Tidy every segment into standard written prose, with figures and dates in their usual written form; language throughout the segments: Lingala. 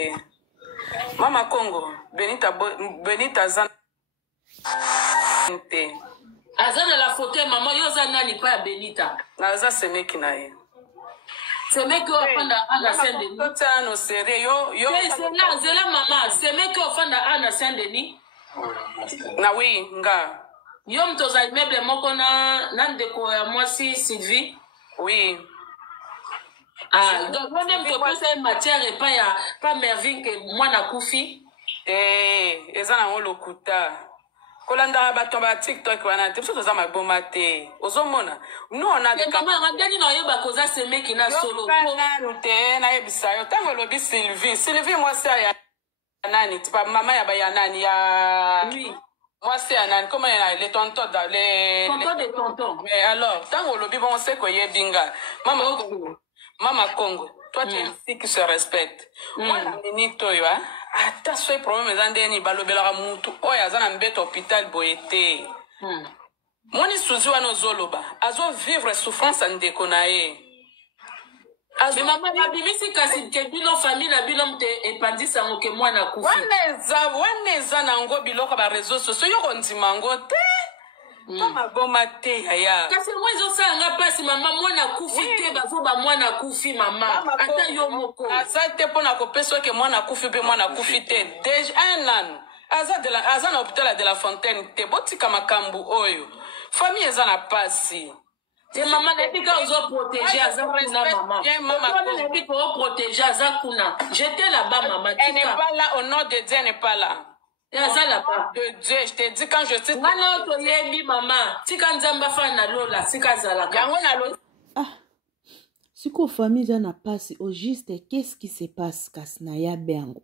te. Mama Congo, Benita Zan te. Azana la photo maman yoza nani pa Benita. Naza semeki na ye. Semeki ofanda ana Saint-Denis. Tota no sérieux yo. C'est la maman, semeki ofanda ana Saint-Denis. Na oui, nga. Yo mtoza immeuble moko na ndeko ya mwasi Sylvie. Oui. Ah, donc on aime que ça matière et pas Mervin que moi na kufi. Eza na lokuta. Kolanda bato ba TikTok wana te biso za maboma te. Ozomona. Nous on a des maman ngani na yo ba koza semeki na solo. Na te na yebisa yo tango lobi Sylvie. Sylvie moi c'est ya nani, tipa maman ya ba ya nani ya. Oui. Moi, c'est Anan. Comment il y a les tontons dans les... Tontons des tontons. Mais alors, tant qu'on le dit, on sait qu'il y a binga. Maman Congo, toi, tu es ici qui se respecte. Moi, la minute, toi, attends, ce problème, les Andéni, balobela moutou, oh, y'a un bête hôpital, boété. Moi, ni souzi wa no zoloba. Azo vivre souffrance en déconaye. Mais maman, la bimisi kasi ke bino famille na bino mte epandisa ngoke mwana kufi. Waneza na ngo biloko ba réseaux sociaux yo kontima ngo te. Tama goma te ya. Kasi moi zo sanga pasi mama mwana kufi te bazo ba mwana kufi mama. Ata yo moko. Asa te pona ko peso ke mwana kufi pe mwana kufi te. Déjà un an. Aza na hôpital de la Fontaine te botika makambu oyo. Famille eza na pasi. C'est maman n'a pas osé protéger Azakuna maman. Maman n'a pas osé protéger Azakuna. J'étais là-bas maman. Elle n'est pas là au nom de Dieu, elle n'est pas là. De Dieu, je te dis quand je suis. Maman to yebi maman. Tika nzamba fa na lola, tika zalaka. Yango na lola. Ah. Siko famille na passe au juste qu'est-ce qui se passe kasna ya bengo.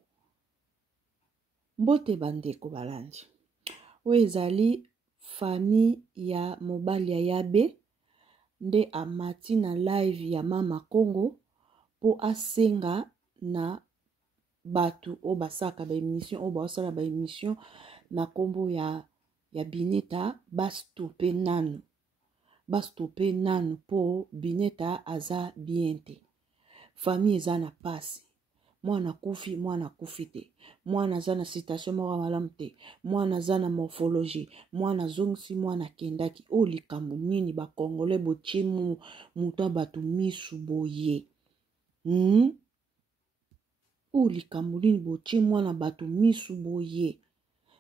Mbote bandeko balandi. Oezali famille ya mobali ya yabe. Nde amati na live ya Mama Congo po asenga na batu o basaka ba émission o basala ba émission na kombo ya Bineta bastope nanu po Bineta aza biente famille eza na pasi mwana kufi te mwana aza na citation moko malamu te mwana aza na morphologie mwana zongisi mwana kendaki o likambo nini bakongole botie mutu bato misu boye o likambo nini botie mwana bato misu boye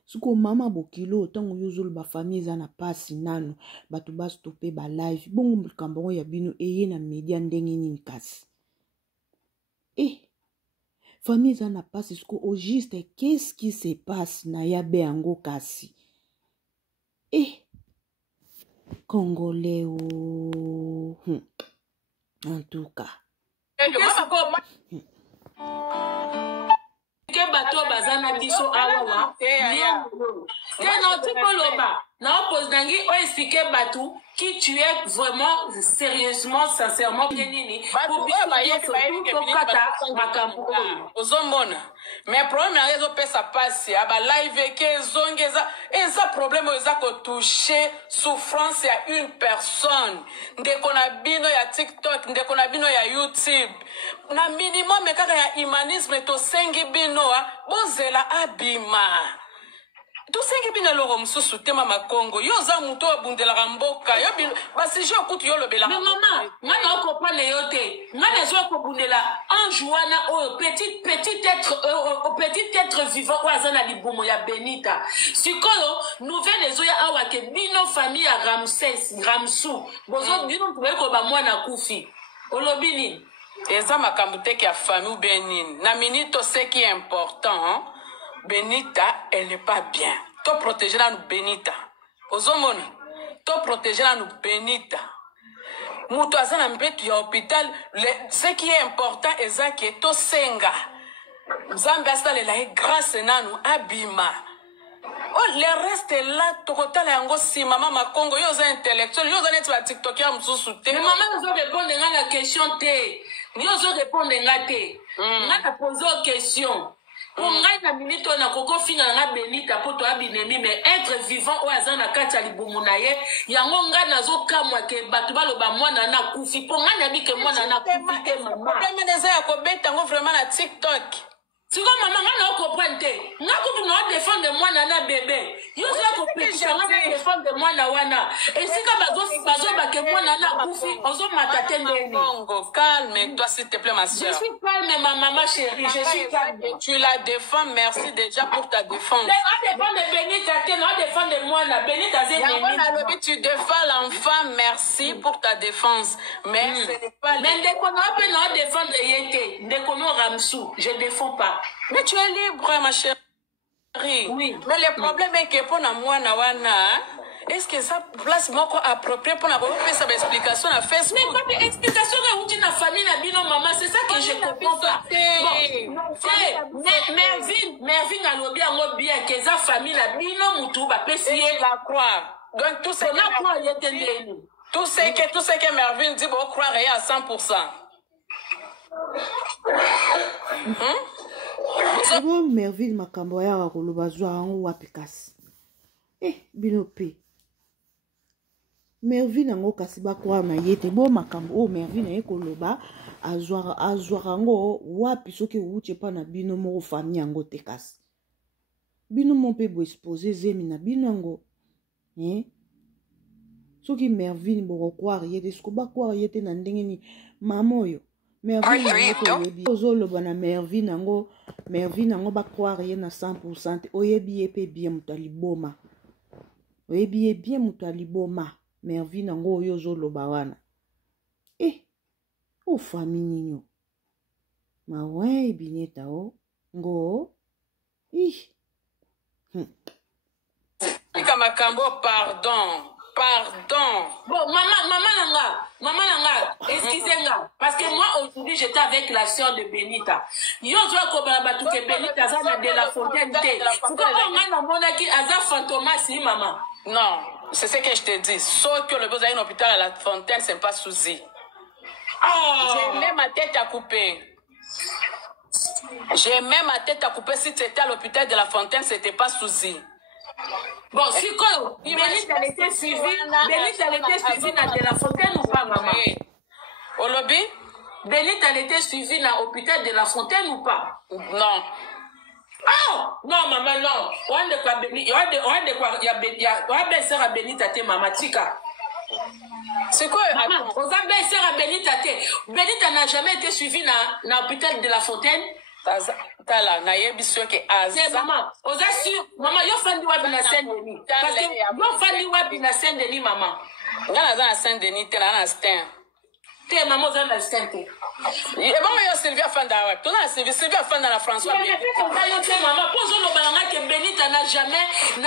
siko mama bokilo tango yozolo ba famille eza na pasi nano bato bastope ba live bongo likambo ya bino eye na media ndenge nini kasi famille eza na pasi siko au juste qu'est-ce qui se passe na yabe yango kasi Congolais en tout cas ke bato bazana biso awa non tu peux loba non pose dangi o expliquer batou qui tu es vraiment sérieusement sincèrement bien nini pour ozomona mais problème na réseau pesa passe aba live ke zongeza eza problème eza ko toucher souffrance ya une personne ndeko na bino ya TikTok ndeko na bino ya YouTube na minimum kaka ya humanisme to sengi bino bozela abima tout ce qui bine loro mususu tema Makongo yo za muto abundela mboka yo basi je okutu yo lobela mais maman ngana okopane yo te ngana zo kobundela anjouana o petit être vivant ou azana libumo ya Benita sikoyo nouvelle ezo ya awa ke bino famille ya Ramsou bozo bino ko ba mwana kufi olobini eza makambo te ya famille ou benine na minito ce qui est important Benita, elle n'est pas bien. Toi protéger la nous Benita. Ozomona. Toi protéger la nous Benita. Mouto azana mbetu ya hôpital. Ce qui est important est que to senga. Zambia stale la grâce nanu abima. Oh, le reste est là. Tokotala yango si maman Makongo yo za intellectuel yo za net ba TikTok ya msusu te. Mais maman zo répondre à la question te. Yo zo répondre ngate. Ngata poser une question. Pour ngai na minute na koko finga na Benita poto abinemi mais être vivant o azana kati libumu na ye yango ngai nazo kamwa ke batu baloba mwana na kufi po ngai na bike mwana na kufi te mama problème des ya ko beta ngo vraiment na TikTok siko comprendre te. Nga kutu na défendre moi na bébé. Yo za ko pétisser nga défendre moi na wana. Et si ka bazo ba ke moi na kufi, ozo matate ndeni. Congo, calme-toi s'il te plaît ma soeur. Je suis calme ma maman chérie, je suis calme. Tu la défends, merci déjà pour ta défense. On défend de Benita, on défend de moi na Benita Zé. Tu défends l'enfant, merci pour ta défense. Mais ce n'est pas. Mais dès qu'on a défendre Yété, dès qu'on a Ramsou, je ne défends pas. Mais tu es libre, ma chérie. Oui. Mais le problème est que pour moi, est-ce que ça place moi approprié pour faire sa explication à Facebook? Mais pas d'explication que vous la famille la bino maman, c'est ça que je comprends pas. Mervyn a lobby à moi bien que sa famille la bino mutu ba pesier la croire. Donc tout ce que Mervyn dit, vous croirez à 100%. Sebo Mervyn makambo ya koloba zwa ngo wapi kasi. Bino pe. Mervyn ngo kasi ba kwa na yete bo makambo Mervyn e koloba azwara ngo wapi soki uche pa na bino mo famille ngo te kasi. Bino mo pe bo exposer zemi na bino ngo. Soki Mervyn bo kwa yete sko ba kwa yete na ndenge ni mamoyo. Mervyn ozoloba na Mervyn ngo ba croire ye na 100% oyebi ye pe bien mutaliboma. Oyebi ye bien mutaliboma. Mervyn ngo oyo ozoloba wana. O famille nyo. Ma ouais bineta o ngo. Makambo pardon. Bon, maman nanga, excusez-moi, parce que moi aujourd'hui j'étais avec la sœur de Benita. Yo dois kobalaba tout que Benita zana de la Fontaine té. Pourquoi on a mona qui aza fantomas ni maman? Non, c'est ce que je te dis. Sauf que le besoin d'un hôpital à la Fontaine, c'est pas souci. J'ai même ma tête à couper. Si tu étais à l'hôpital de la Fontaine, c'était pas souci. Bon, si quoi, Benita était suivie dans de la Fontaine ou pas, maman? Au lobby? Benita était suivie dans l'hôpital de la Fontaine ou pas? Non. Ah! Non, maman, non. On de quoi Benita, on Benita te maman tika. C'est quoi? Maman, on a baissé à Benita te. Benita n'a jamais été suivie dans l'hôpital de la Fontaine. Tala na yebi sûr que c'est maman oza sûr maman yo fandi wapi na Saint-Denis parce que yo fandi wapi na Saint-Denis maman ngana za na Saint-Denis te na Stein te maman za na Stein te et bon yo Sylvia fanda wapi to na Sylvia fanda na François bien yo te maman pozo lo balanga que Benita n'a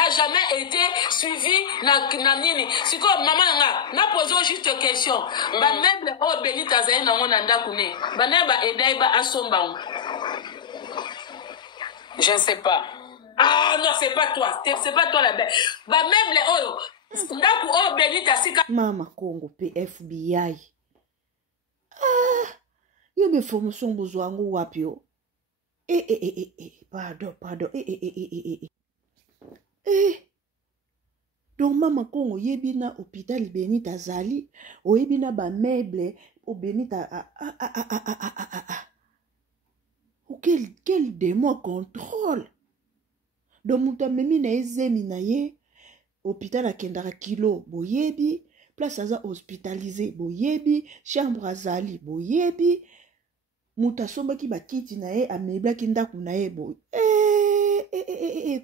jamais été suivi na nini siko maman na pozo juste question ba meuble o Benita za na ngona ndakune ba neba edaiba asomba. Je ne sais pas. Ah non, c'est pas toi. C'est pas toi la belle. Bah même les oh, ndaku oh Benita sika. Mama Congo PFBI. Yo be formation besoin ngo wapi yo. Pardon. Donc Mama Congo yebina hôpital Benita zali, o yebina ba meuble o Benita Quel démon contrôle. Donc, mouta memi na ezemi na ye, hôpital a kendara kilo, boyebi, place aza hospitalisé, boyebi, chambre azali, boyebi, mouta somba ki bakiti na ye, amebla ki ndaku na ye, boy.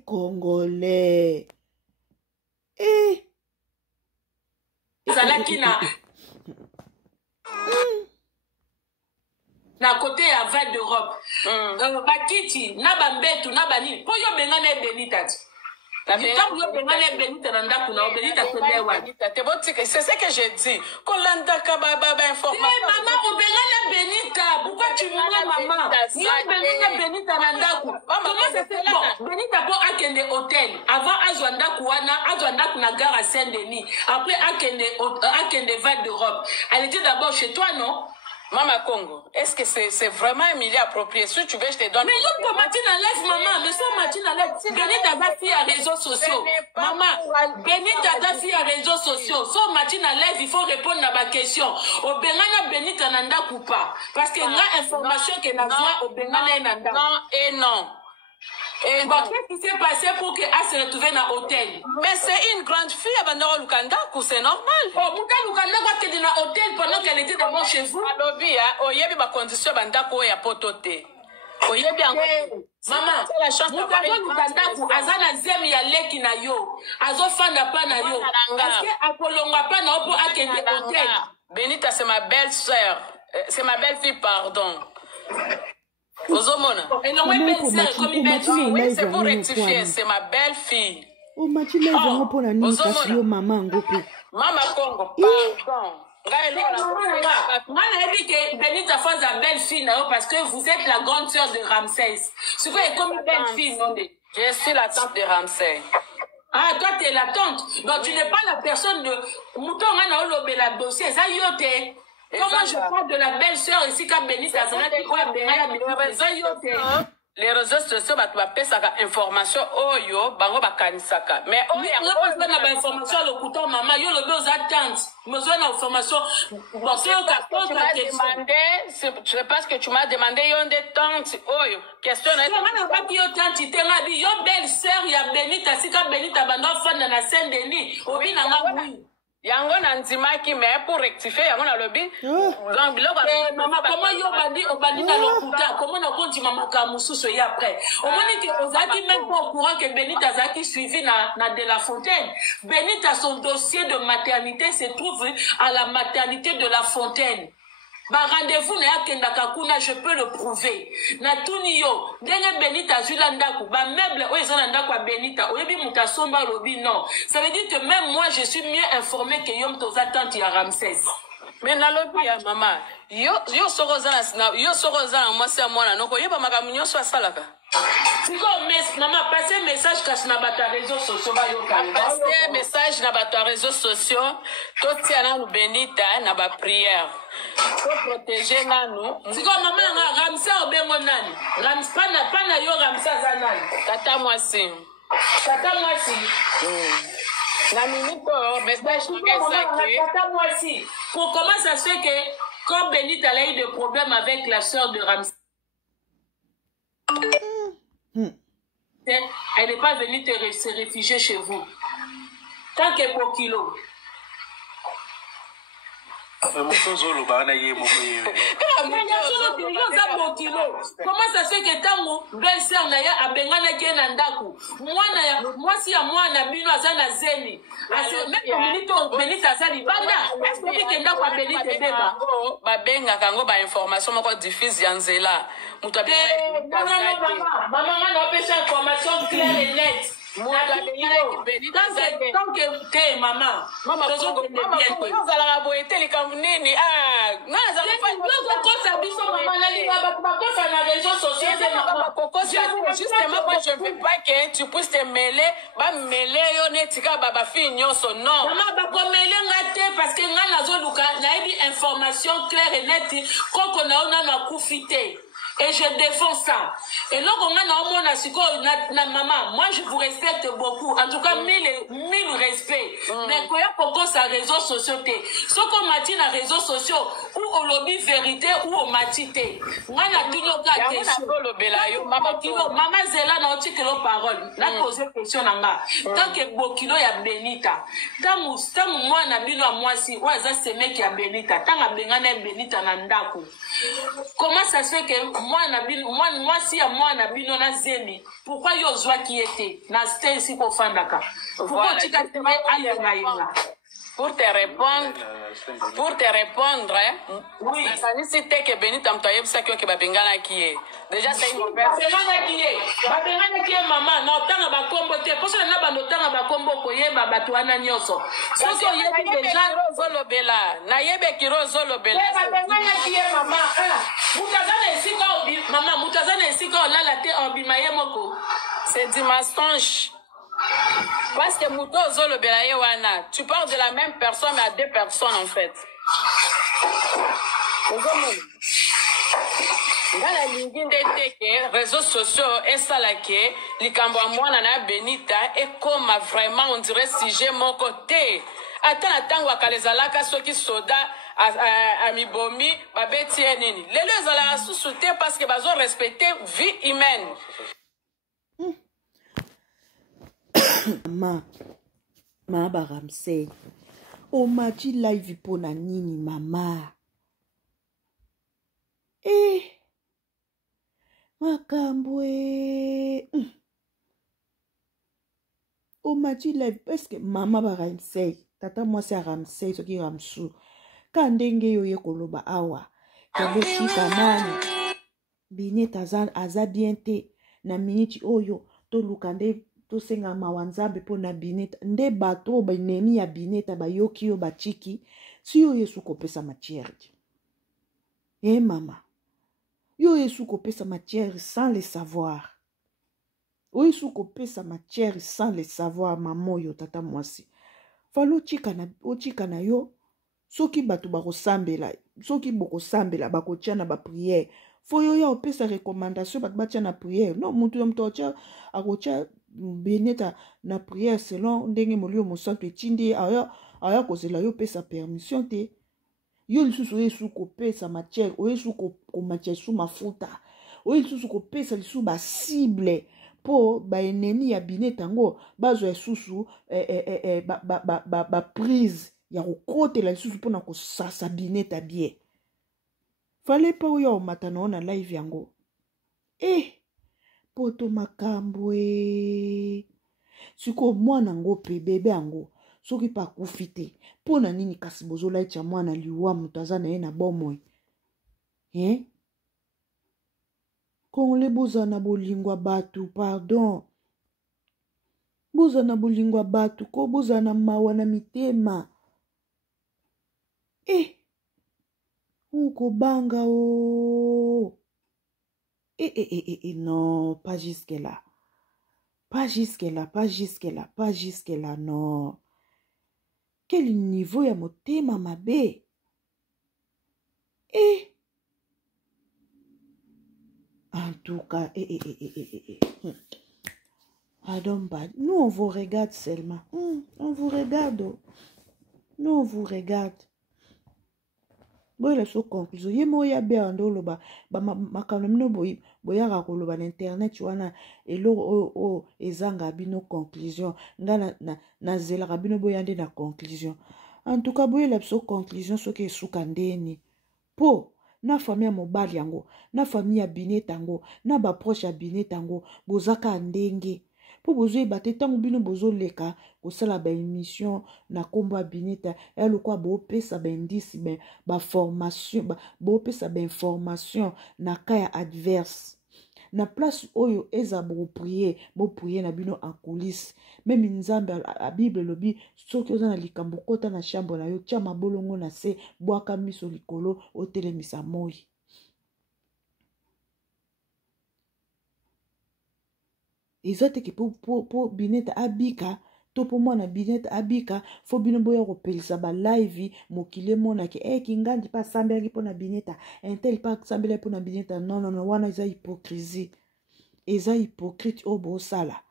Congolais. Zalaki na côté à Val d'Europe. Bakiti, na bambetu, na bani. Po yo bengane Benita. C'est ce que j'ai dit. Kolanda kababa information. Maman, on bengane Benita. Pourquoi tu me dis maman? Yo bengane Benita nandaku. Comment ça fait bon? Benita pour akende hôtel. Avant azwandaku wana, azwandaku na gare à Saint-Denis. Après akende Val d'Europe. Elle était d'abord chez toi, non? Mama Congo, est-ce que c'est vraiment un milieu approprié? Si tu veux, je te donne. Mais nous, Martine enlève, maman. Mais ça, Martine enlève. Benita va faire à réseaux sociaux. Maman, Benita va faire à réseaux sociaux. So, Martine enlève, il faut répondre à ma question. Au Bengana, Benita nanda ou pas? Parce que la information que n'a pas au Bengana nanda. Non et non. Et bon, qu'est-ce qui s'est passé pour qu'elle se retrouve dans l'hôtel? mais c'est une grande fille, Abandoro Lukanda, c'est normal. Oh, Mouta Lukanda va être dans l'hôtel pendant qu'elle était d'abord chez vous. Alobi, oyebi ba condition bandako ya potote. Oyebi encore. Maman, Mouta Lukanda ku azana zemi ya leki na yo. Azo fanda pa na yo. Est-ce que akolonga pa na opo akende hôtel? Benita, c'est ma belle-sœur. C'est ma belle-fille, pardon. Ozomona. Et non, belle-sœur, comme une belle-fille. Oui, c'est pour rectifier, c'est ma belle-fille. Oh, Mathilde, ils pour la nuit, parce que maman, Maman Congo, pardon. Moi, je dis que Benita fait sa belle-fille, parce que vous êtes la grande sœur de Ramsès. C'est quoi, comme une belle-fille, non? Je suis la tante de Ramsès. Ah, toi, tu es la tante. Donc, tu n'es pas la personne de... Mouton, on a olobé la dossier. Ça y est. Comment je parle de la belle-sœur ici, quand Benita, ça dit quoi, les réseaux sociaux, tu vas payer information, oyo, bango bakanisaka. Mais oyo, on a information, le couteau, maman, yo, le deux attentes. Besoin d'information. Bon, c'est parce que tu m'as demandé, yon des tantes, oyo. Question, on n'a pas dit yon tante, tu t'es dit, yon belle-sœur, il y a Benita, si quand Benita, bando, fan de la Saint-Denis, obi, n'a pas oui. Yango nanzimaki, mais pour rectifier, yango na lobby. Maman, comment yo bandi na lokuta? Comment on compte maman Kamususo y après? On m'a dit que Ozaki même pas au courant que Benita Zaki suivi na de la Fontaine. Benita, son dossier de maternité se trouve à la maternité de la Fontaine. Ma rendez-vous n'a kenda kakuna, je peux le prouver. Na tuniyo, denge Benita zulandaku, ba meuble oezalandaku a Benita, oyebi mutasomba lobi non. Ça veut dire que même moi je suis mieux informé que yom toza tante ya Ramsès. Mais na lobi ya mama, yo sorozana moi c'est moi na noko yeba makamunyo so asalaka. Maman, passez message quand na bata réseaux sociaux ba yo ka. Passez message na bata réseaux sociaux, to tiana nu Benita na ba prière. Pour protéger nanu. Siko maman Ramsès obengo nani? Ramsès pana yo Ramsès zanani. Tata Mwasi. Tata Mwasi. La minute message Tata Mwasi. Pour comment ça se fait que quand Benita a eu des problèmes avec la sœur de Ramsès, elle n'est pas venue se réfugier chez vous. Tant que pour kilo. Comment ça se fait que tant belle-sœur na ya abengana ke na ndaku moi si ya mwana bino azana zemi même Benita sali banda est-ce que ndaku a Benita beba ba benga kango ba information moko diffuse ya nzela muto maman na pesa information claire et nette. Tant que t'es maman, justement, moi je veux pas que tu puisses te mêler, mêler non. Parce que nous information claire et nette, quand on a profité. Et je défends ça. Et donc, on a maman, moi je vous respecte beaucoup. En tout cas, mille respect. Mais quand on a sa réseau sociaux, ce qu'on m'a dit dans les réseaux sociaux, ou au lobby vérité, ou au matité. On a tout le cas question. Maman Zela n'a pas de parole. Là, poser question. Tant que Bokilo y a Benita. Tant moi, on a bien moi si, ouais, ça c'est mec qui a Benita. Tant que Benita Nandaku. Comment ça se fait que moi si à moi na bino na zemi pourquoi yo zwa qui était na stay si ko fandaka pourquoi tu t'as pour te répondre oui si t'es que Benita mtoyeb ça que babengana qui est déjà c'est une bengana qui est babengana qui est maman na tanga ba kombo te parce que na ba notanga ba kombo ko yeba batu wana nyoso so so yebi déjà zolobela na yebe kiro zolobela babengana qui est maman mutazana esika obi maman mutazana esika olala te obima ye moko c'est du mensonge. Parce que Mouto Zolo Belayewana, tu parles de la même personne mais à deux personnes en fait. Dans la ligne des réseaux sociaux, et ça là que likambo mwana na Benita et comme vraiment on dirait si j'ai mon côté. Attends wakalezalaka soki soda a mibomi babeti nini. Les ezala sous-souté parce que bazo respecter vie humaine. mama Baramsey omati live po na nini mama makambo omati live parce que mama Baramsey tata mwasi ya Ramsey soki Ramsu ka ndenge yo ye koloba awa kabotika nani Bineta aza bien te na miniti oyo toluka nde tosenga mawanzambe po na Bineta nde bato banemi ya Bineta bayoki yo bachiki si yo yesu kopesa matière mama yo yesu kopesa matière sans le savoir o yesu kopesa matière sans le savoir mama yo tata mwasi falo ochika na yo soki bato bakosambela soki bokosambela bakotia na baprière fo yo ya opesa recommandation bato batia na prière non mutu akotia Bineta na prière selon ndenge molio mosantu etindi aya kozela yo pesa permission te yo lisusu yesu kopesa matière oyesu komatia su mafuta oyo lisusu kopesa lisusu basible po baennemi ya Bineta ngo bazwa lisusu prise ya kokotela lisusu mpona kosasa Bineta bien fale pa oyo omata na ona live yango poto makambo siko mwana ngo pe bebe yango soki pa akufi te mpona nini kasi bozolaitia mwana liwa moto aza na ye na bomoi kongole boza na bolingwa batu pardon boza na bolingwa batu ko boza na mawa na mitema ukobanga non pas jusque là pas jusque là pas jusque là pas jusque là non quel niveau ya motema mabe en tout cas Adam Bad, nous on vous regarde seulement on vous regarde nous on vous regarde boy la so conclusion ye mo ya be ando loba ba makano mino boya ka koloba na internet wana elo o ezanga bino conclusion nga na zela ka bino boya nde na conclusion en tout cas boy la so conclusion so ke suka ndeni po na famille ya mobali yango na famille ya Bineta yango na ba proche ya Bineta yango bozaka ndenge po bozoyeba te ntango bino bozoleka kosala baémission na kombo ya Bineta ya lokwa bopesa baindisi baformation bopesa bainformation na ka ya adverse na place oyo eza bopriye na bino en coulisse meme nzambe a Bible lobi soki oza na likambo kota na chambre na yo tia mabolongo na se bwaka miso likolo otelemisa moi eza teke po Bineta abika to po mwana Bineta abika fo bino boya kopelisa ba live mokile monake kingandi pa sambelaki po na Bineta intel pa sambelaki po na Bineta non wana eza hypocrisie eza hypocrite o bosala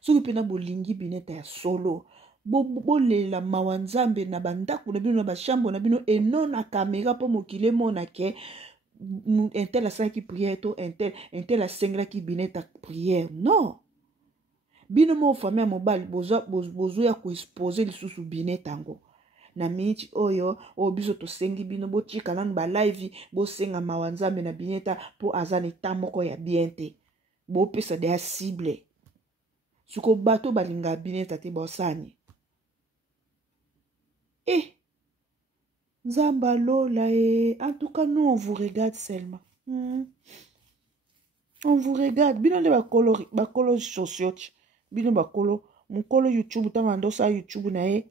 soki pena bolingi Bineta ya solo bolela mawa nzambe na bandako na bino na bashambo na bino eno na kamera po mokile monake intel asalaki prière to intel asengelaki Bineta prière non bino mo famille ya mobali bozoya koexpose lisusu Bineta yango na miniti oyo biso tosengi bino botika nanu ba live bosenga mawa nzambe na Bineta po aza na eta moko ya bien te bopesa de ya cible suko bato balinga Bineta te bosani nzamba lola en tout cas nous on vous regarde seulement on vous regarde bino nde bakolo sociote bino bakolo mukolo YouTube tanga ndosa YouTube na ye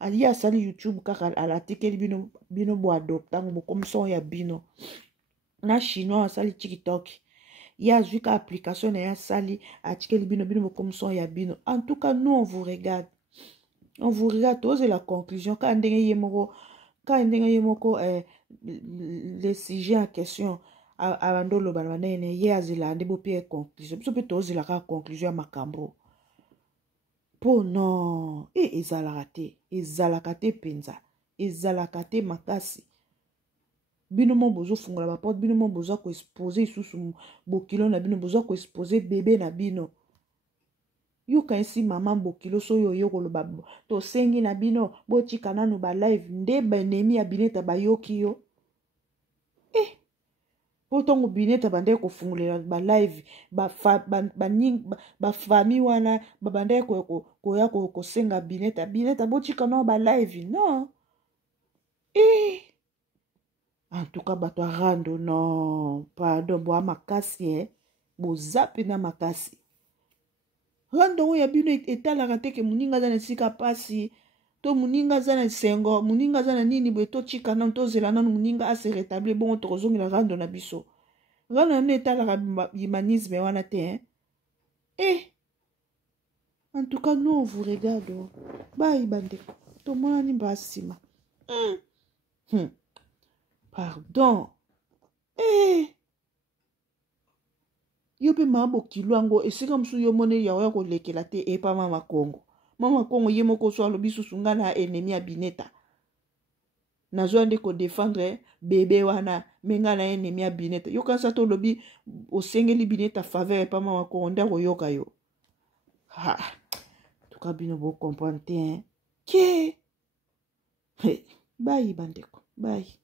ali asali YouTube kaka alatikeli bino bo adopta ngo komso ya bino na chinois asali TikTok ya zuka application na ya sali atikeli bino bo komso ya bino en tout cas nous on vous regarde ose la conclusion ka ndenge ye moko le sujet en question abandolo banene ye azilande bo pie conclusion biso pe tozela ka conclusion ya makambo po non ezalaka te penza ezalaka te makasi bino mo bozo fungola ba porte bino mo bozo ko exposer isusu bokilo na bino bozo ko exposer bébé na bino yoka esi mama mbokilo so yo yokoloba tosengi na bino botika nanu ba live nde banemi ya Bineta bayoki yo po tongo Bineta bande kofungulela ba live ba fami wana babande koya kosenga Bineta botika nanu ba live non en tout cas bato rando non pardon bo makasi bozape na makasi rando oyo ya bino etalaka te ke moninga aza na esika pasi to moninga aza na esengo moninga aza na nini boye totika nanu tozela nanu moninga ase rétablir bongo tokozongela rando na biso rando nanu etalaka humanisme wana te en tout cas non vous regarde bayi bandeko tomonani mbasima pardon yo mpe mama bokilo yango esika mosusu yo mone yaoya kolekela te epa mama Kongo ye moko so alobi susu nga na ennemi ya Bineta nazwa nde kodefendre bebe wana me nga na ennemi ya Bineta yo kanisa to olobi osengeli Bineta faveur epa mama Kongo nde akoyoka yo tuka bino bokomprendre te ke bayi bandeko bayi